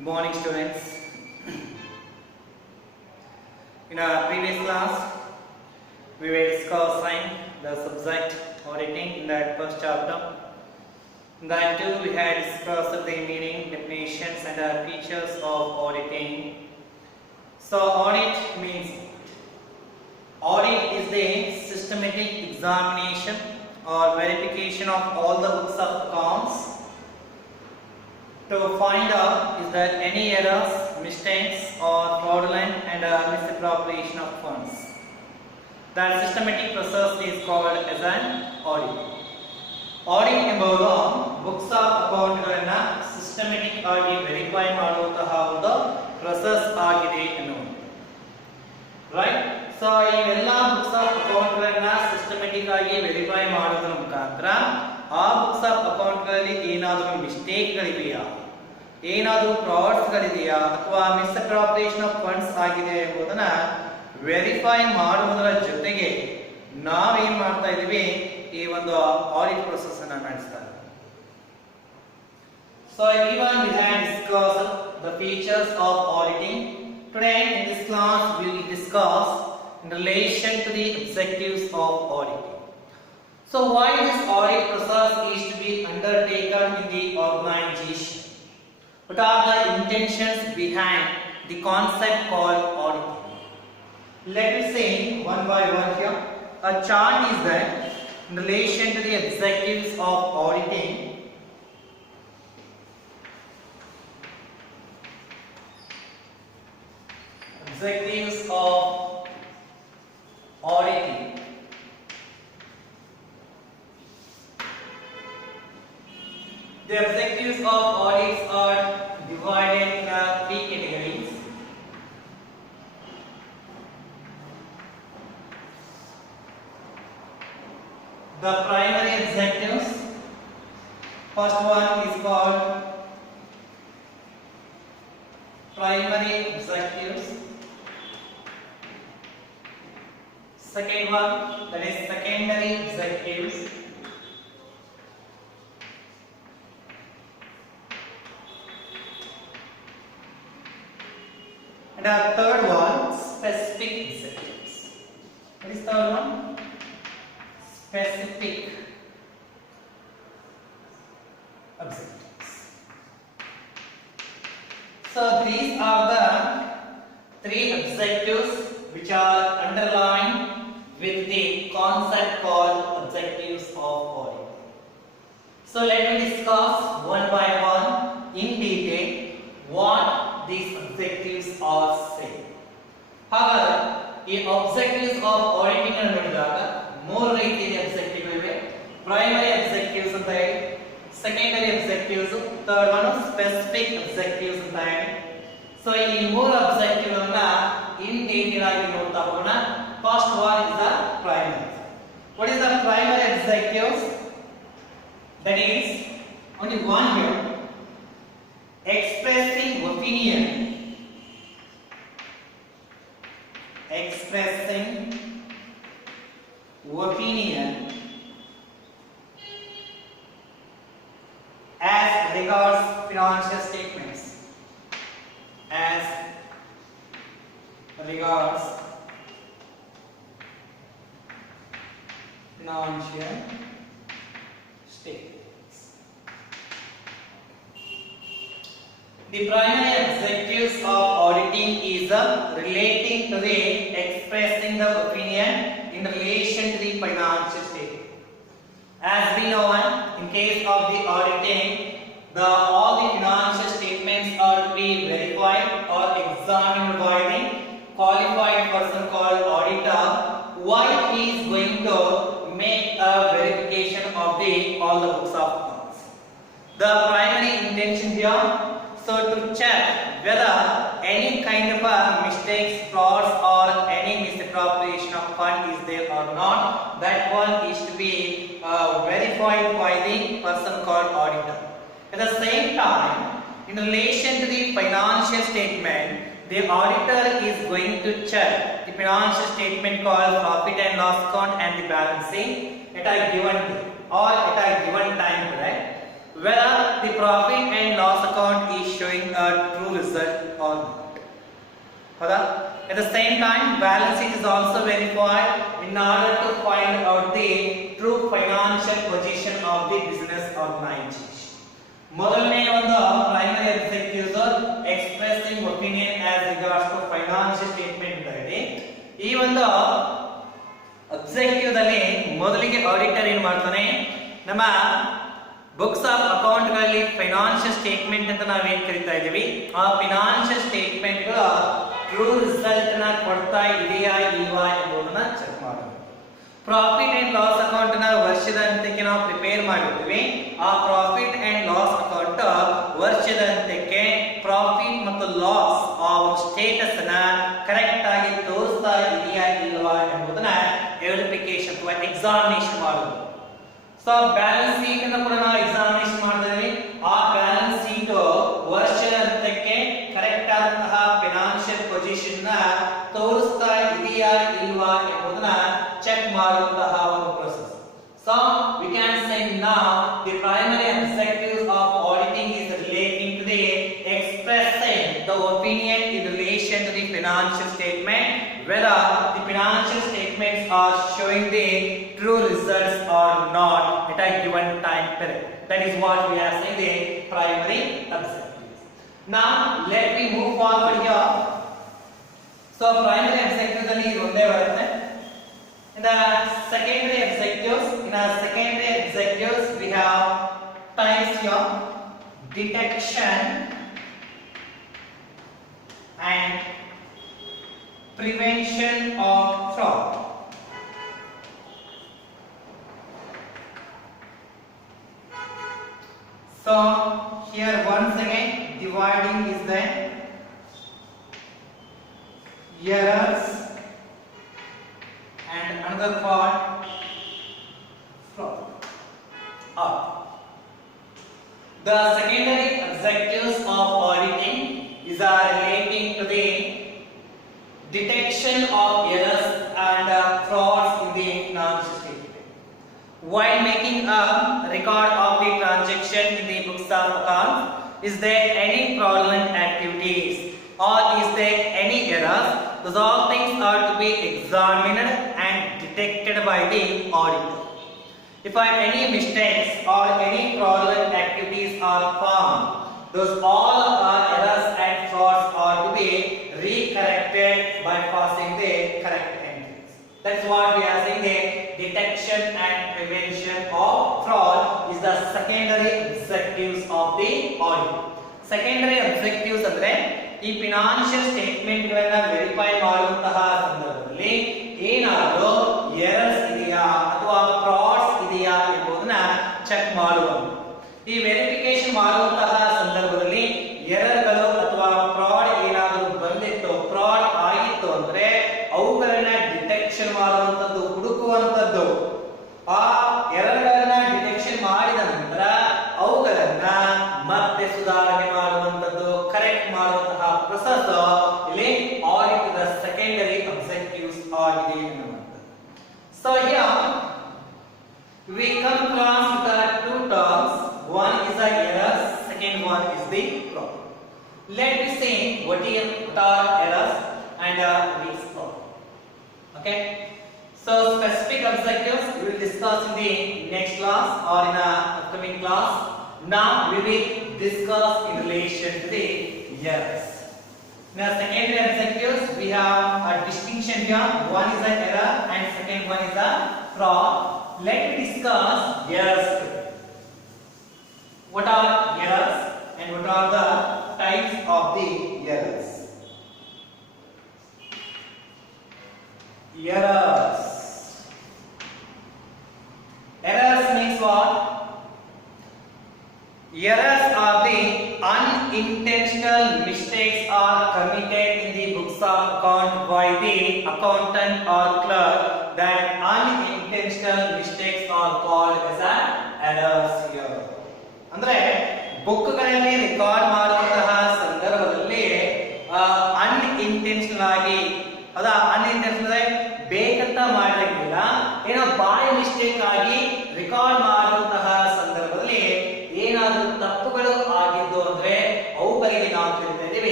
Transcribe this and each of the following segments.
Good morning, students. In our previous class, we were discussing the subject auditing in that first chapter. In that too, we had discussed the meaning, definitions, and features of auditing. So, audit means audit is the systematic examination or verification of all the books of accounts to find out is there any errors, mistakes or fraudulent and misappropriation of funds. That systematic process is called as an audit. Audit ಎಂಬುದು books of account ಗಳನ್ನು systematic ಆಗಿ verify ಮಾಡುವಂತಹ ಒಂದು process ಆಗಿದೆ ಎನ್ನುವುದು. Right? So ಇವೆಲ್ಲ books of account ಗಳನ್ನು systematic ಆಗಿ verify ಮಾಡೋದ್ರ ಮುಖಾಂತರ ಆ books of account ಗಳಲ್ಲಿ ಏನಾದರೂ ಮಿಸ್ಟೇಕ್ ಗಳಿವೆಯಾ, ಏನಾದರೂ ಫ್ರಾಡ್ಸ್ ಗಳಿದೆಯಾ ಅಥವಾ ಮಿಸ್ಅಪ್ರಾಪ್ರಿಯೇಷನ್ ಆಫ್ ಫಂಡ್ಸ್ ಆಗಿದೆ ಎಂಬುದನ್ನ ವೆರಿಫೈ ಮಾಡುವುದರ ಜೊತೆಗೆ ನಾವೇನ್ ಮಾಡ್ತಾ ಇದೀವಿ, ಈ ಒಂದು ಆಡಿಟ್ ಪ್ರೊಸೆಸ್ ಅನ್ನು ನಡೆಸ್ತಾ ಇದ್ದೀವಿ. So even we had discussed the features of auditing. Today in this class we will discuss in relation to the objectives of auditing. So why this audit process is to be undertaken in the organization? What are the intentions behind the concept called auditing? Let me say one by one here. A chart is there in relation to the objectives of auditing. Objectives of auditing. The objectives of audits are divided in three categories. The primary objectives. First one is called primary objectives. Second one, that is secondary objectives. And our third one, specific objectives. What is third one? Specific objectives. So these are the three objectives which are underlined with the concept called objectives of auditing. So let me discuss one by one in detail what these objectives are saying. ಹಾಗಾದರೆ ಈ objectives of auditing ಅನ್ನು ನೋಡಿದಾಗ ಮೂರು ರೀತಿಯ objective ಇವೆ. Primary objectives ಅಂತ ಹೇಳಿ, secondary objectives, third one specific objectives ಅಂತ ಹೇಳಿ. ಸೊ ಈ ಮೂರು objective ಅನ್ನ ಇನ್ ಡೀಟೇಲ್ ಆಗಿ ನೋಡ್ತಾ ಹೋಗೋಣ. First one is the primary. What is the primary objectives? That is only one here. Expressing opinion. Expressing opinion as regards financial statements. As regards financial statements. The primary objectives of auditing is relating to the expressing the opinion in relation to the financial statement. As we know, in case of the auditing, all the financial statements are to be verified or examined by the qualified person called auditor, while he is going to make a verification of all the books of accounts. The primary intention here, so to check whether any kind of mistakes, frauds or any misappropriation of fund is there or not, that one is to be verified by the person called auditor. At the same time, in relation to the financial statement, the auditor is going to check the financial statement called profit and loss account and the balance sheet at a given day or at a given time, right? whether the profit and loss account is showing a true result or not. At the same time, balance sheet is also verified in order to find out the true financial position of the business organization. ಮೊದಲನೇ ಒಂದು primary objectives expressing opinion as regards to financial statement ಗಳಲ್ಲಿ ಈ ಒಂದು objective ದಲ್ಲಿ ಮೊದಲಿಗೆ auditor ಏನು ಮಾಡ್ತಾನೆ, ನಮ್ಮ ಬುಕ್ಸ್ ಆಫ್ ಅಕೌಂಟ್ ಗಳಲ್ಲಿ ಫೈನಾನ್ಷಿಯಲ್ ಸ್ಟೇಟ್ಮೆಂಟ್ ಅಂತ ನಾವೇನ್ ಕರಿತಾ ಇದೀವಿ, ಆ ಫೈನಾನ್ಷಿಯಲ್ ಸ್ಟೇಟ್ಮೆಂಟ್ ಗಳು ಟ್ರೂ ರಿಸಲ್ಟ್ ನ ಕೊಡ್ತಾ ಇದೆಯಾ ಇಲ್ವಾ ಎಂಬುದನ್ನ ಚೆಕ್ ಮಾಡೋದು. ಪ್ರಾಫಿಟ್ ಅಂಡ್ ಲಾಸ್ ಅಕೌಂಟ್ ನ ವರ್ಷದ ಅಂತ್ಯಕ್ಕೆ ನಾವು ಪ್ರಿಪೇರ್ ಮಾಡಿರ್ತೀವಿ. ಆ ಪ್ರಾಫಿಟ್ ಅಂಡ್ ಲಾಸ್ ಅಕೌಂಟ್ ವರ್ಷದ ಅಂತ್ಯಕ್ಕೆ ಪ್ರಾಫಿಟ್ ಮತ್ತು ಲಾಸ್ ಆ ಸ್ಟೇಟಸ್ ನ ಕರೆಕ್ಟ್ ಆಗಿ ತೋರಿಸ್ತಾ ಇದೆಯಾ ಇಲ್ವಾ ಎಂಬುದನ್ನ ವೆರಿಫಿಕೇಶನ್ ಅಥವಾ ಎಕ್ಸಾಮಿನೇಷನ್ ಮಾಡೋದು. ಸೊ ಬ್ಯಾಲೆನ್ಸ್ ಶೀಟ್ ಅನ್ನು ಕೂಡ ನಾವು ಎಕ್ಸಾಮಿನೇಷನ್ ಮಾಡಿದ್ವಿ. ಆ ಬ್ಯಾಲೆನ್ಸ್ ಶೀಟ್ ವರ್ಷದ ಅಂತ್ಯಕ್ಕೆ ಕರೆಕ್ಟ್ ಆದಂತಹ ಫೈನಾನ್ಷಿಯಲ್ ಪೊಸಿಷನ್ ನ ತೋರಿಸ್ತಾ ಇದೆಯಾ ಇಲ್ವಾ ಎಂಬುದನ್ನ ಚೆಕ್ ಮಾಡುವಂತಹ ಒಂದು process. So we can say now the primary objectives of auditing is relating to the expressing the opinion in relation to the financial statement, whether the financial statements are showing the true results or not at a given time period. That is what we are saying the primary objectives. Now let me move forward here. So primary objectives alli ಒಂದೇ ಬರುತ್ತೆ. In the secondary objectives we have types here: detection and prevention of fraud. So here once again dividing is the errors and another part fraud. The secondary objectives of auditing is relating to the detection of errors and frauds in the financial statement. While making a record of the transaction in the books of accounts, is there any fraudulent activities or is there any errors? Those all things are to be examined and detected by the auditor. If any mistakes or any fraudulent activities are found, those all errors and frauds are to be re-corrected by passing the correct entries. That's what we are saying. The detection and prevention of fraud is the secondary objectives of the audit. Secondary objectives ಅಂದ್ರೆ ಈ financial statement ಗಳನ್ನ verify ಮಾಡುವಂತಹ ಸಂದರ್ಭದಲ್ಲಿ ಏನಾದರೂ errors ಇದೆಯಾ ಅಥವಾ frauds ಇದೆಯಾ ಎಂಬುದನ್ನ ಚೆಕ್ ಮಾಡುವುದು. ಈ ವೆರಿಫಿಕೇಶನ್ ಮಾಡುವಂತಹ ಸಂದರ್ಭದಲ್ಲಿ ಎರರ್ಗಳು ಅಥವಾ ಫ್ರಾಡ್ ಏನಾದರೂ ಬಂದಿತ್ತು, ಫ್ರಾಡ್ ಆಗಿತ್ತು ಅಂದ್ರೆ ಅವುಗಳನ್ನ ಡಿಟೆಕ್ಷನ್ ಮಾಡುವಂತದ್ದು, ಹುಡುಕುವಂತದ್ದು. ಆ ಎರರ್ಗಳನ್ನ ಡಿಟೆಕ್ಷನ್ ಮಾಡಿದ ನಂತರ ಅವುಗಳನ್ನ ಮತ್ತೆ ಸುಧಾರಣೆ ಮಾಡುವಂತದ್ದು, ಕರೆಕ್ಟ್ ಮಾಡುವಂತಹ ಪ್ರೊಸೆಸ್ ಇಲ್ಲಿ ಆಡಿಟ್ ದ ಸೆಕೆಂಡರಿ ಅಬ್ಜೆಕ್ಟಿವ್ಸ್ ಆಗಿದೆ ಎನ್ನುವಂಥದ್ದು. So here we come across the two terms. One is the errors, second one is the fraud. Let me see what are errors and what is fraud. Okay, so specific objectives we will discuss in the next class or in a upcoming class. Now we will discuss in relation to the errors. Now secondary objectives we have a distinction here. One is the error and second one is the fraud. Let me discuss errors. What are errors and what are the types of the errors? Errors. Errors means what? Errors are the unintentional mistakes are committed in the books of account by the accountant or clerk. That unintentional mistakes are called as errors here. ಅಂದ್ರೆ ಬುಕ್ಗಳಲ್ಲಿ record ಮಾಡುವಂತಹ ಸಂದರ್ಭದಲ್ಲಿ unintentional ಆಗಿ unintentional ಬೇಕಂತ ಮಾಡಿರಂಗಿಲ್ಲ, ಏನೋ ಬಾಯ್ mistake ಆಗಿ record ಮಾಡುವಂತಹ ಸಂದರ್ಭದಲ್ಲಿ ಏನಾದ್ರು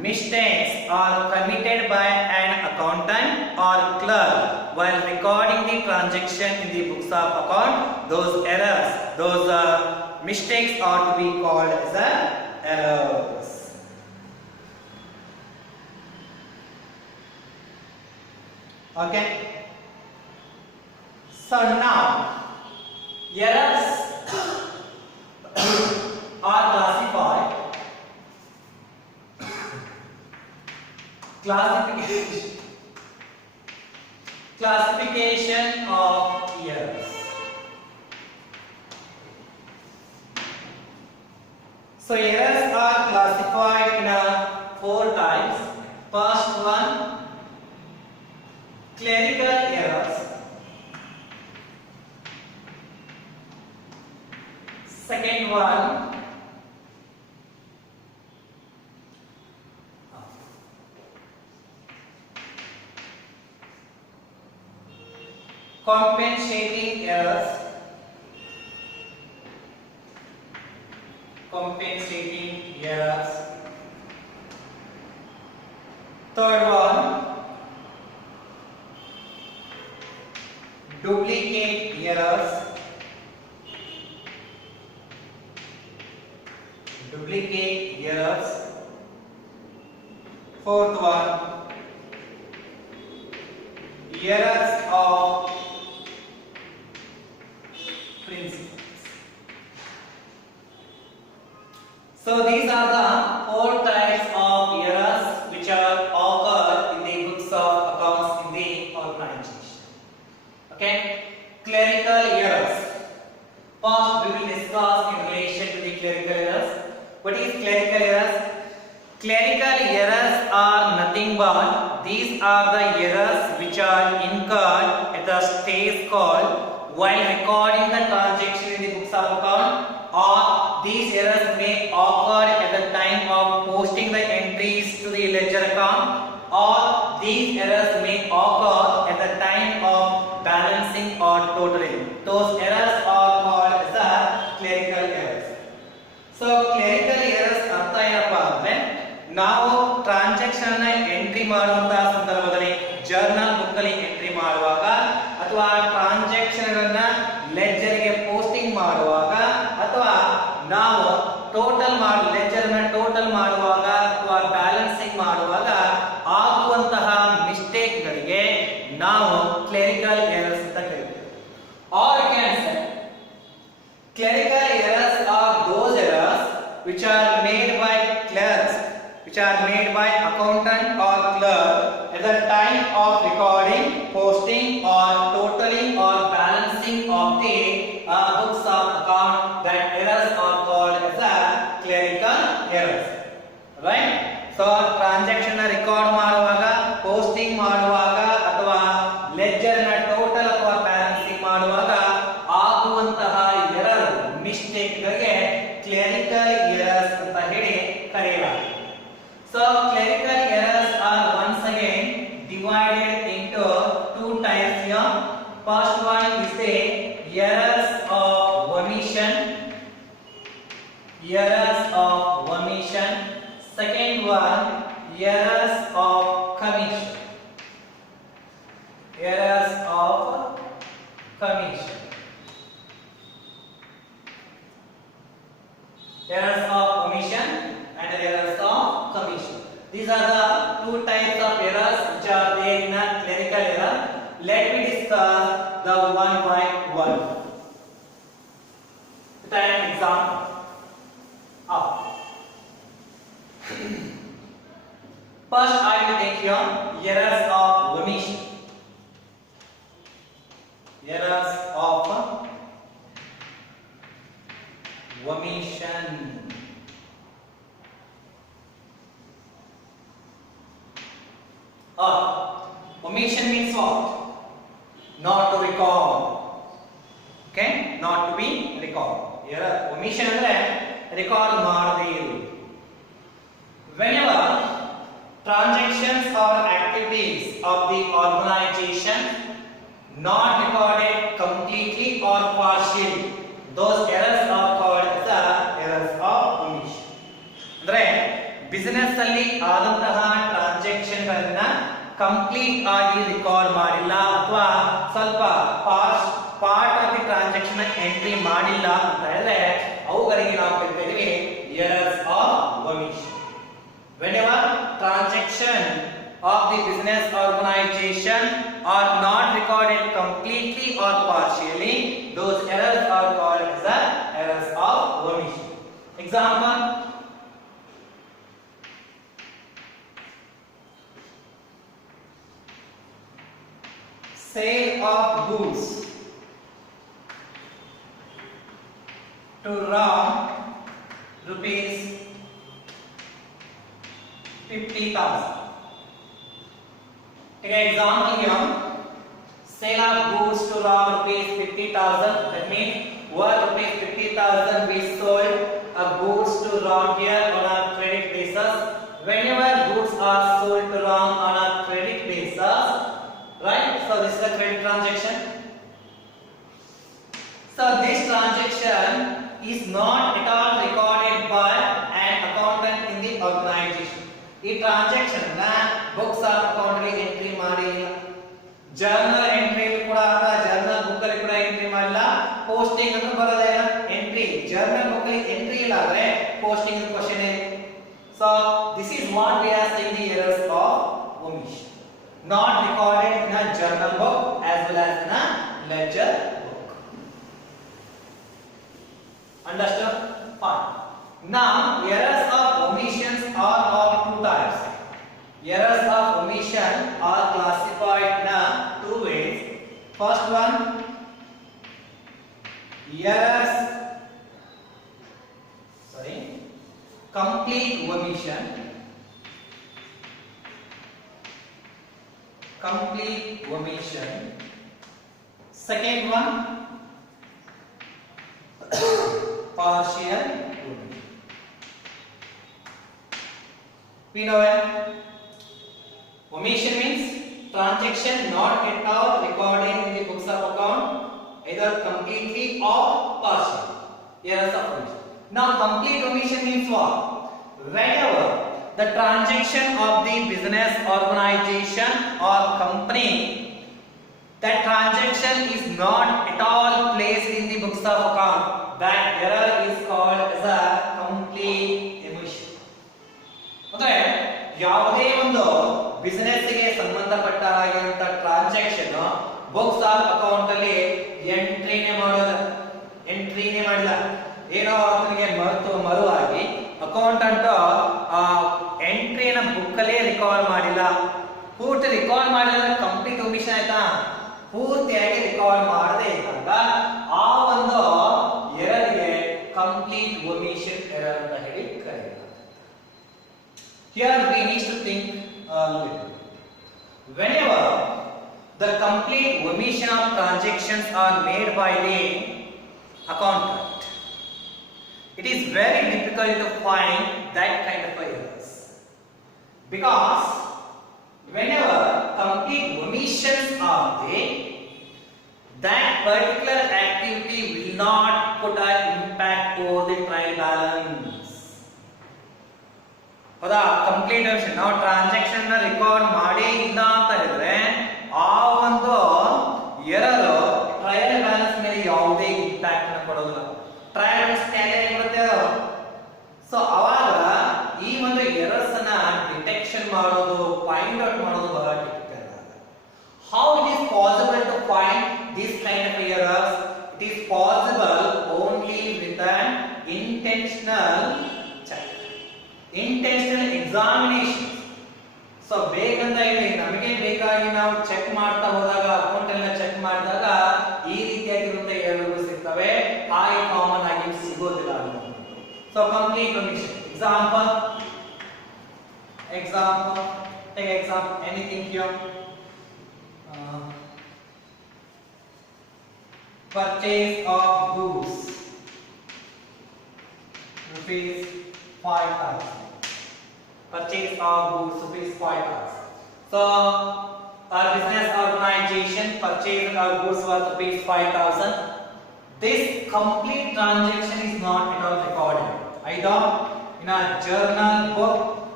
mistakes are committed by an accountant or clerk while recording the transaction in the books of account, those errors, those mistakes are to be called as errors. Okay. So now errors are classified. Classification of errors. So errors are classified in 4 types. First one, clerical errors. Second one, compensating errors. Compensating errors. Third one, duplicate errors. Duplicate errors. Fourth one, errors of principles. So these are the 4 types of errors which are occurred in the books of accounts in the organization. Okay, clerical errors. First, we will discuss in relation to the clerical errors. What is clerical errors? Clerical errors are nothing but these are the errors which are incurred at the stage called while recording the transaction in the books of account, or these errors may occur at the time of posting the entries to the ledger account, or these errors may occur at the time of balancing or totaling. Those errors are called as the clerical errors. So clerical errors ಅರ್ಥ ಏನಪ್ಪ ಅಂದ್ರೆ ನಾವು transaction ಅನ್ನು entry ಮಾಡುವಂತಹ ಸಂದರ್ಭದಲ್ಲಿ journal book ಅಲ್ಲಿ entry ಮಾಡುವಾಗ ಅಥವಾ ಟ್ರಾನ್ಸಾಕ್ಷನ್ ಅನ್ನು ಲೆಡ್ಜರ್ ಗೆ ಪೋಸ್ಟಿಂಗ್ ಮಾಡುವಾಗ ಅಥವಾ ನಾವು ಲೆಡ್ಜರ್ ಅನ್ನು ಟೋಟಲ್ ಮಾಡುವಾಗ ಅಥವಾ ಬ್ಯಾಲೆನ್ಸಿಂಗ್ ಮಾಡುವಾಗ ಆಗುವಂತಹ ಮಿಸ್ಟೇಕ್ ಗಳಿಗೆ ನಾವು ಕ್ಲರಿಕಲ್ ಎರರ್ಸ್ ಅಂತ ಕರೀತೀವಿ. Or you can say clerical errors are those errors which are made by clerks, which are made by accountant or clerk at the time of recording, posting or totaling or balancing of the books of account. That errors are called as clerical errors, right? So transaction record ಮಾಡುವಾಗ, posting ಮಾಡುವಾಗ ಅಥವಾ ledger ನ total ಅಥವಾ balancing ಮಾಡುವಾಗ ಆಗುವಂತಹ error mistake ಗಳಿಗೆ clerical errors ಅಂತ ಹೇಳಿ ಕರೆಯಲಾಗುತ್ತದೆ. So clerical errors are once again divided into 2 types here. First one is the errors of omission. Errors of omission. Second one, errors of commission. Errors of commission. Errors of omission and errors of commission. These are the 2 types of errors which are there in a clerical error. Let me discuss the one by one. With an example. First, I will take here errors of omission. Errors of omission. Omission means what? Not to record. Okay, not to be record. Error omission ಅಂದ್ರೆ record ಮಾಡದೇ ಇರುವುದು. Whenever transactions or activities of the organization not recorded completely or partially, those errors are called as the errors of omission. ಅಂದ್ರೆ business ಅಲ್ಲಿ ನಲ್ಲಿ ಆದಂತಹ transaction ಗಳನ್ನ complete ಆಗಿ record ಮಾಡಿಲ್ಲ ಅಥವಾ ಸ್ವಲ್ಪ part of the transaction entry ಮಾಡಿಲ್ಲ ಅಂತ ಹೇಳಿದ್ರೆ ಅವುಗಳಿಗೆ ನಾವು ಕರಿತಾ ಇದೀವಿ errors of omission. Whenever transaction of the business organization are not recorded completely or partially, those errors are called as the errors of omission. Example: sale of goods to Ram rupees 50,000. Take an example here. Sale of goods to Ram rupees 50,000. That means worth rupees 50,000 we sold a goods to Ram here on a credit basis. Whenever goods are sold to Ram on a credit basis, right? So this is a credit transaction. So this transaction is not at all recorded by an accountant in the organization. ಈ transaction ನ books of account ಅಲ್ಲಿ entry ಮಾಡಿಲ್ಲ, journal entry ಕೂಡ journal book ಅಲ್ಲಿ ಕೂಡ entry ಮಾಡಿಲ್ಲ, posting ಅಂತ ಬರೋದೇ ಇಲ್ಲ. ಎಂಟ್ರಿ ಜರ್ನಲ್ ಬುಕ್ ಅಲ್ಲಿ ಎಂಟ್ರಿ ಇಲ್ಲ ಅಂದ್ರೆ ಪೋಸ್ಟಿಂಗ್ ಕ್ವೆಶ್ಚನ್ ಇದೆ. So this is what we are saying the errors of omission, not recorded in a journal book as well as in a ledger book. Understood? Fine. Now errors of omissions are of two types. Errors of omission are classified in two ways. First one, errors complete omission. Second one, partial omission. We know it. Omission means transaction not at all recorded in the books of account, either completely or partially. Errors of omission. Now complete omission means what? Whenever the transaction of the business organization or company, that transaction is not at all placed in the books of account, that error is called as a complete omission. ಅಂದ್ರೆ ಯಾವುದೇ ಒಂದು business ಗೆ ಸಂಬಂಧಪಟ್ಟ ಹಾಗಿರುವಂತ transaction books of account ಅಲ್ಲಿ ಎಂಟ್ರಿನೇ ಮಾಡಿಲ್ಲ, ಏನೋ ಅವನಿಗೆ ಮರುವಾಗಿ accountant ಎಂಟ್ರಿನ book ಅಲ್ಲೇ ರಿಕಾರ್ಡ್ ಮಾಡಿಲ್ಲ. ಪೂರ್ತಿ ರಿಕಾರ್ಡ್ ಮಾಡಿಲ್ಲ ಅಂದ್ರೆ ಕಂಪ್ಲೀಟ್ ಒಮಿಷನ್ ಆಯ್ತಾ? ಪೂರ್ತಿಯಾಗಿ ರಿಕಾರ್ಡ್ ಮಾಡದೇ ಇದ್ದಾಗ ಆ ಒಂದು ಎರರ್ಗೆ ಕಂಪ್ಲೀಟ್ ಒಮಿಷನ್ ಎರರ್ ಅಂತ ಹೇಳಿ ಕರೆಯಲಾಗುತ್ತೆ. Here we need to think a little. Whenever the complete omission of transactions are made by the accountant, it is very difficult to find that kind of errors, because whenever complete omissions are there, that particular activity will not put an impact over the trial balance. ಹೌದಾ? Complete option ನಾವು transaction ನ record ಮಾಡೇ ಇಲ್ಲ ಅಂತ ಹೇಳಿದ್ರೆ ಆ ಒಂದು error trial balance ಮೇಲೆ ಯಾವುದೇ ಇಂಪ್ಯಾಕ್ಟ್ ಅನ್ನು ಕೊಡೋದಿಲ್ಲ. ಟ್ರಯಲ್ ಬ್ಯಾಲೆನ್ಸ್ ಕ್ಯಾಲ್ಕುಲೇಟ್ ಇರುತ್ತೆ. ಸೊ ಅವಾಗ ಈ ಒಂದು ಎರರ್ಸ್ ಅನ್ನ ಡಿಟೆಕ್ಷನ್ ಮಾಡೋದು, ಫೈಂಡ್ ಔಟ್ ಮಾಡೋದು ಬಹಳ ಡಿಫಿಕಲ್ಟ್ ಆಗುತ್ತೆ. How it is possible to find this kind of errors? It is possible only with on intentional examination. So ಬೇಕಂತ ಹೇಳಿ ನಮಗೆ ಬೇಕಾಗಿ ನಾವು ಚೆಕ್ ಮಾಡ್ತಾ ಹೋದಾಗ, ಅಕೌಂಟ್ ಎಲ್ಲ ಚೆಕ್ ಮಾಡಿದಾಗ ಈ ರೀತಿಯಾಗಿರುವಂತ ಎರರ್ಗಳು ಸಿಗ್ತವೆ, ಹಾಗೆ ಕಾಮನ್ ಆಗಿ ಸಿಗೋದಿಲ್ಲ. So complete omission example, take example, anything here. Purchase of goods rupees 5,000. Purchase of goods rupees 5,000. So our business organization purchased our goods worth rupees 5,000. This complete transaction is not at all recorded either in a journal book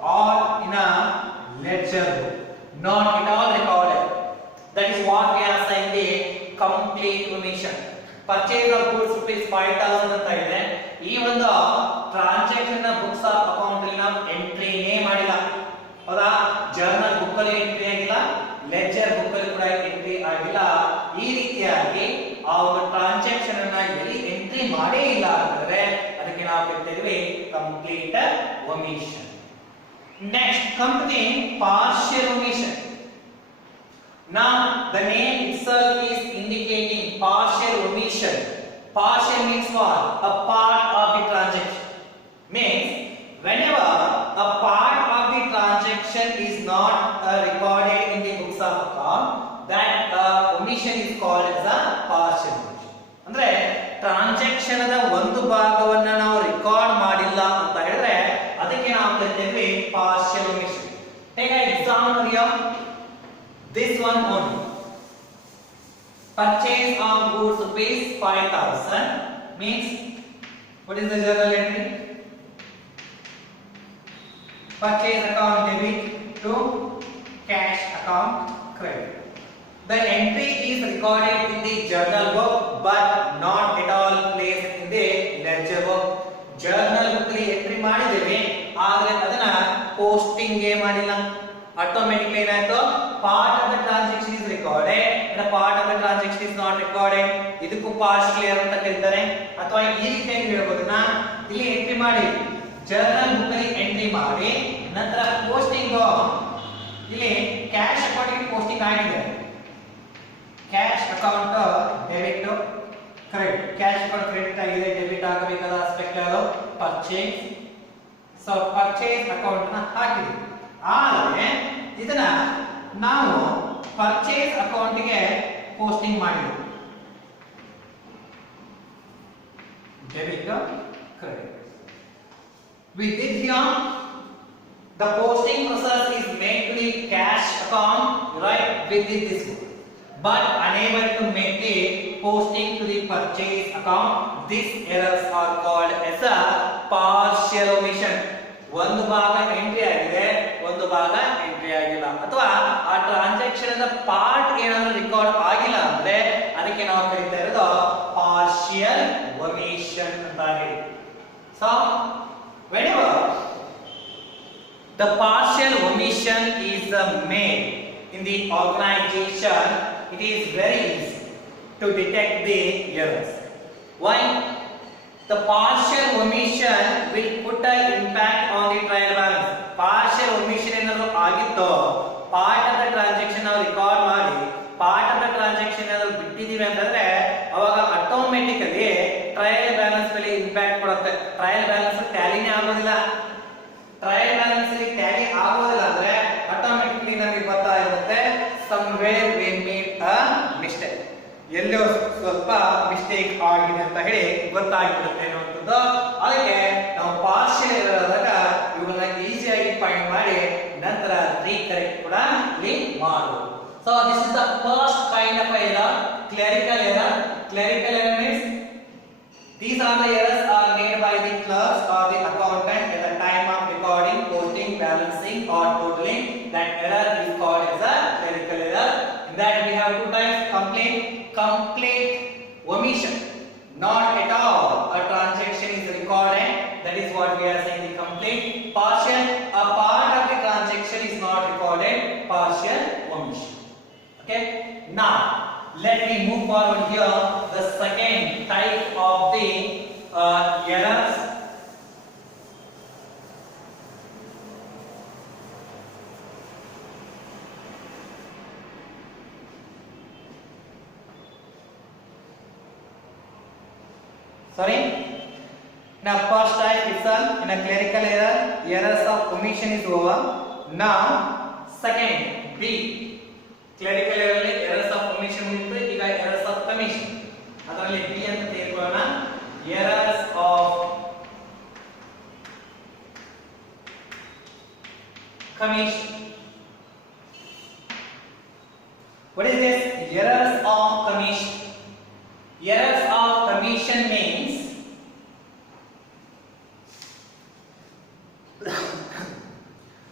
or in a ledger book, not at all recorded. That is what we are saying the complete omission. Purchase of goods rupees 5,000 ಅಂತ ಇದೆ. ಈ ಒಂದು transaction ನ books of account ಅಲ್ಲಿ ನಾವು ಎಂಟ್ರಿನೇ ಮಾಡಿಲ್ಲ. ಹೌದಾ? Journal book ಅಲ್ಲಿ ಎಂಟ್ರಿ ಆಗಿಲ್ಲ, ಲೆಡ್ಜರ್ ಬುಕ್ ಅಲ್ಲಿ ಕೂಡ ಎಂಟ್ರಿ ಆಗಿಲ್ಲ. ಈ ರೀತಿಯಾಗಿ ಆ ಒಂದು ಟ್ರಾನ್ಸಾಕ್ಷನ್ ಅನ್ನ ಎಲ್ಲಿ ಎಂಟ್ರಿ ಮಾಡೇ ಇಲ್ಲ ಅಂತಂದ್ರೆ ಅದಕ್ಕೆ ನಾವು ಕರೀತೀವಿ complete omission. Next come to the partial omission. Now the name itself is indicating partial omission. Partial means what? A part of the transaction. Means whenever a part of the transaction is not recorded in the books of account, that omission is called as a partial omission. ಅಂದ್ರೆ transaction the ಒಂದು ಭಾಗವನ್ನ ನಾವು record ಮಾಡಿಲ್ಲ ಅಂತ ಹೇಳಿದ್ರೆ ಅದಕ್ಕೆ ನಾವು ಕರೀತೀವಿ partial omission. Take an example here. This one only. Purchase of goods rupees 5,000 means what is the journal entry? Purchase account debit to cash account credit. The entry is recorded in the journal book but not at all placed in the ledger book. Journal book ಅಲ್ಲಿ entry ಮಾಡಿದ್ದೇವೆ ಆದರೆ ಅದನ್ನ posting ಮಾಡಿಲ್ಲ. Automatically ಏನಾಯ್ತು? Part of the transaction is recorded and a part of the transaction is not recorded. ಇದಕ್ಕೂ partial error ಅಂತ ಕರೀತಾರೆ. ಅಥವಾ ಈ ರೀತಿಯಾಗಿ ಹೇಳಬಹುದನ್ನ ಇಲ್ಲಿ ಎಂಟ್ರಿ ಮಾಡಿ ಜರ್ನಲ್ ಬುಕ್ ಅಲ್ಲಿ ಎಂಟ್ರಿ ಮಾಡಿ ನಂತರ ಪೋಸ್ಟಿಂಗ್ ಇಲ್ಲಿ ಕ್ಯಾಶ್ ಅಕೌಂಟ್ ಗೆ ಪೋಸ್ಟಿಂಗ್ ಆಗಿದೆ. Cash account debit credit, cash account credit ಆಗಿದೆ, ಡೆಬಿಟ್ ಆಗಬೇಕಾದ ಆಸ್ಪೆಕ್ಟ್ ಯಾವುದು? ಪರ್ಚೇಸ್. ಸೊ ಪರ್ಚೇಸ್ ಅಕೌಂಟ್ ನ ಹಾಕಿದೆ. ಆದರೆ ಇದನ್ನ ನಾವು ಪರ್ಚೇಸ್ ಅಕೌಂಟ್ ಗೆ ಪೋಸ್ಟಿಂಗ್ ಮಾಡಿದ್ವಿ. Debit credit we did here the posting process is made to the cash account, right? We did this but unable to make the posting to the purchase account. These errors are called as a partial omission. ಒಂದು ಭಾಗ entry ಆಗಿದೆ, ಒಂದು ಭಾಗ entry ಆಗಿಲ್ಲ, ಅಥವಾ ಆ transaction the part ಏನಾದರೂ record ಆಗಿಲ್ಲ ಅಂದ್ರೆ ಅದಕ್ಕೆ ನಾವು ಕರೀತಾ ಇರೋದು ಪಾರ್ಷಿಯಲ್ ಒಮಿಷನ್ ಅಂತ ಹೇಳಿ. So whenever the partial omission is made in the organization, it is very easy to detect the errors. Why? The partial omission will put an impact on the trial balance. Partial omission ಏನಾದರೂ ಆಗಿತ್ತು, part of the transaction ನಾವು record ಮಾಡಿ part of the transaction ಏನಾದರೂ ಬಿಟ್ಟಿದೀವಿ ಅಂತಂದ್ರೆ ಅವಾಗ automatically trial balance ಮೇಲೆ impact ಕೊಡುತ್ತೆ. Trial balance ಟ್ಯಾಲಿನೇ ಆಗೋದಿಲ್ಲ. ಟ್ರಯಲ್ ಬ್ಯಾಲೆನ್ಸ್ ಟ್ಯಾಲಿ ಆಗೋದಿಲ್ಲ ಅಂದ್ರೆ ಆಟೋಮೆಟಿಕಲಿ ನಮಗೆ ಗೊತ್ತಾಗುತ್ತೆ somewhere we made a mistake. ಎಲ್ಲೋ ಸ್ವಲ್ಪ ಮಿಸ್ಟೇಕ್ ಆಗಿದೆ ಅಂತ ಹೇಳಿ ಗೊತ್ತಾಗಿರುತ್ತೆ ಅನ್ನುವಂಥದ್ದು. ಅದಕ್ಕೆ ನಾವು ಪಾರ್ಷಿಯಲ್ ಎರರ್ ಆದಾಗ ಇವುಗಳನ್ನ ಈಸಿಯಾಗಿ ಫೈಂಡ್ ಮಾಡಿ ನಂತರ ರೀಕರೆಕ್ಟ್ ಕೂಡ ಇಲ್ಲಿ ಮಾಡಬಹುದು. So this is the first kind of error, clerical error. Clerical error means these are the errors are made by the clerks or the accountant at the time of recording, posting, balancing or totaling. That error is called as a clerical error. In that we have two types: complete omission. Not at all a transaction is recorded. That is what we are saying the complete. Partial, a part of the transaction is not recorded. Partial omission. Okay. Now let me move forward here. The second type of the errors. Sorry. Now first type itself in a clerical error, errors of omission is over. Now second B. Clerical error ಅಲ್ಲಿ errors of omission ಇತ್ತು, ಈಗ errors of commission. ಅದರಲ್ಲಿ B ಅಂತ ತೆಗೆದುಕೊಳ್ಳೋಣ. Errors of commission. What is this? Errors of commission. Errors of commission means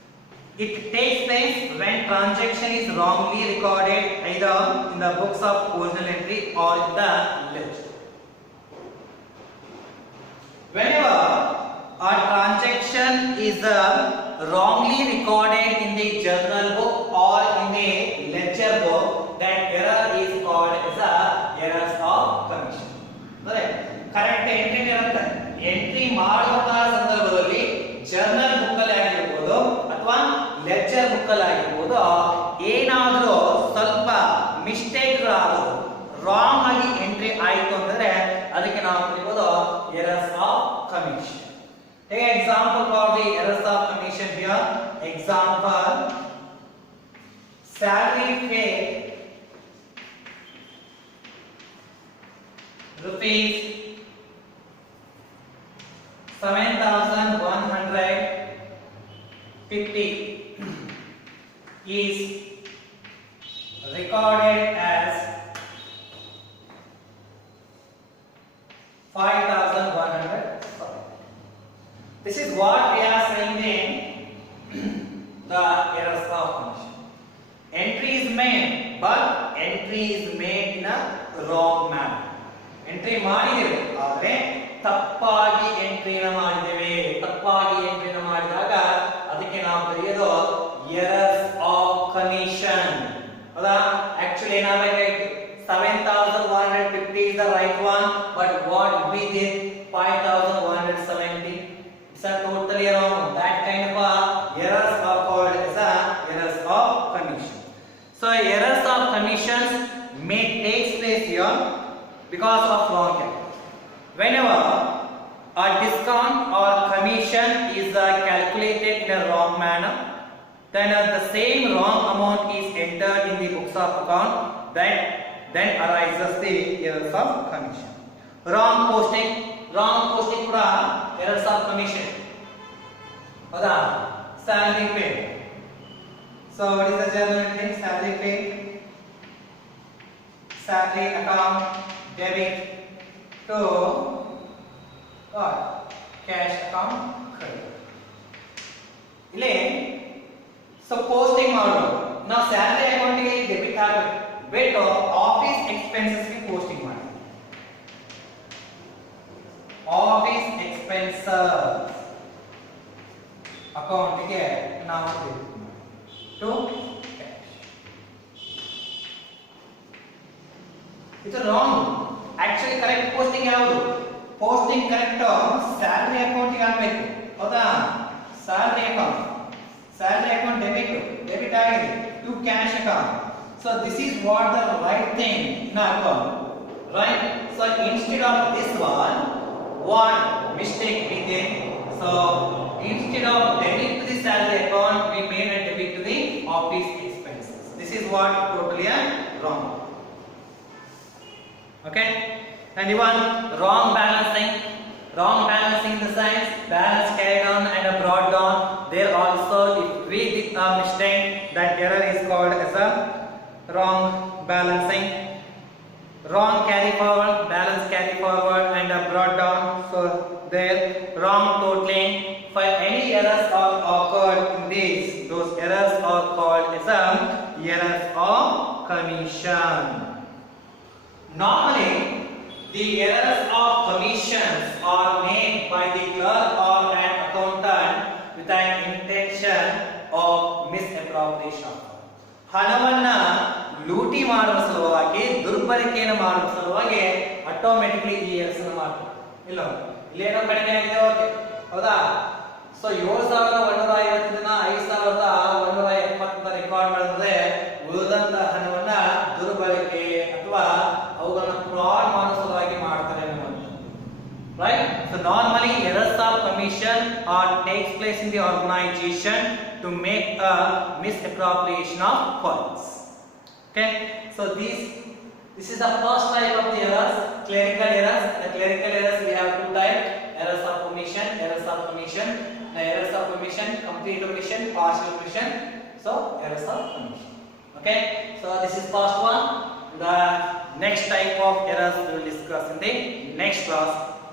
when transaction is wrongly recorded either in the books of original entry or in the ledger. Whenever a transaction is wrongly recorded in the journal book or in the ledger book, that error is called as a errors of commission. Correct entry irutte. Entry ಮಾಡುವಂತಹ ಸಂದರ್ಭದಲ್ಲಿ journal book ಅಲ್ಲಿ ಆಗಿರಬಹುದು ಅಥವಾ ledger book ಅಲ್ಲಿ ಆಗಿರಬಹುದು, ಏನಾದರೂ ಸ್ವಲ್ಪ mistake ಗಳಾಗೋದು, wrong ಆಗಿ ಎಂಟ್ರಿ ಆಯಿತು ಅಂತಂದ್ರೆ ಅದಕ್ಕೆ ನಾವು ಕರೀಬಹುದು errors of commission. Take example for the errors of commission here. Example: salary paid rupees 7,150 is recorded as 5,100. This is what we are saying in the errors of commission. Entry is made, but entry is made in a wrong manner. Entry ಮಾಡಿದಿವೆ ಆದರೆ ತಪ್ಪಾಗಿ ಎಂಟ್ರಿನ ಮಾಡಿದ್ದೇವೆ. ತಪ್ಪಾಗಿ ಎಂಟ್ರಿನ ಮಾಡಿದಾಗ ಅದಕ್ಕೆ ನಾವು ಕರೆಯೋದು errors of commission. ಹೌದಾ? Actually ಏನಾಗಬೇಕಾಗಿತ್ತು, 7,150 is the right one, but what we did 5,170. It's a totally wrong. That kind of errors are called as errors of commission. So errors of commissions may take place here because of wrong calculation. Whenever a discount or commission is calculated in a wrong manner, then the same wrong amount is entered in the books of account, then arises the errors of commission. Wrong posting ಕೂಡ errors of commission. ಹೌದಾ? Salary paid. So what is the journal entry? Salary paid, salary account debit to what? Cash account credit. ಇಲ್ಲಿ so posting ಮಾಡೋದು, ನಾವು salary account ಗೆ debit ಆಗಬೇಕು, ಬಿಟ್ಟು office expenses ಗೆ posting ಮಾಡಿ. ಆಫೀಸ್ ಎಕ್ಸ್ಪೆನ್ಸಸ್ ಅಕೌಂಟ್ ಗೆ ನಾವು ಟು ಕ್ಯಾಶ್. ಇದು ರಾಂಗ್. ಆಕ್ಚುಲಿ ಕರೆಕ್ಟ್ ಪೋಸ್ಟಿಂಗ್ ಯಾವುದು? ಪೋಸ್ಟಿಂಗ್ ಕರೆಕ್ಟ್ ಸ್ಯಾಲರಿ ಅಕೌಂಟ್ ಗೆ ಆಗಬೇಕು. ಹೌದಾ? ಸ್ಯಾಲರಿ ಅಕೌಂಟ್ ಡೆಬಿಟ್ ಆಗಿದೆ to cash account. So this is what the right thing in account, right? So instead of this one, what mistake we did? So instead of debit to the salary account, we made a debit to the office expenses. This is what totally wrong. Okay? And even wrong balancing in the sense balance carried on and brought down. There also, if we did a mistake, that error is called as a wrong balancing. Wrong carry forward, balance carry forward and brought down. So there wrong totaling. For any errors are occurred in these, those errors are called as errors of commission. Normally, the errors of commissions are made by the clerk or an accountant with an intention of misappropriation. ಹಣವನ್ನ ಲೂಟಿ ಮಾಡುವ ಸಲುವಾಗಿ, ದುರ್ಬಳಕೆಯನ್ನು ಮಾಡುವ ಸಲುವಾಗಿ automatically ಈ errors ಮಾಡ್ತಾರೆ. ಇಲ್ಲ ಇಲ್ಲೇನೋ ಕಡಿಮೆ ಆಗಿದೆ, ಓಕೆ, ಹೌದಾ? ಸೊ 7,150 5,170 ರೆಕಾರ್ಡ್ ಮಾಡಿದ್ರೆ ಉಳಿದಂತ ಹಣವನ್ನ ದುರ್ಬಳಕೆ ಅಥವಾ ಅವುಗಳನ್ನ ಫ್ರಾಡ್ ಮಾಡುವ ಸಲುವಾಗಿ ಮಾಡ್ತಾರೆ ಅನ್ನೋದು. Right? So normally errors of commission takes place in the organization to make a misappropriation of funds. Okay? So this is the first type of the errors, clerical errors. The clerical errors we have two types: errors of omission, errors of commission. The errors of omission, complete omission, partial omission. So errors of commission. Okay? So this is first one. The next type of errors we will discuss in the next class.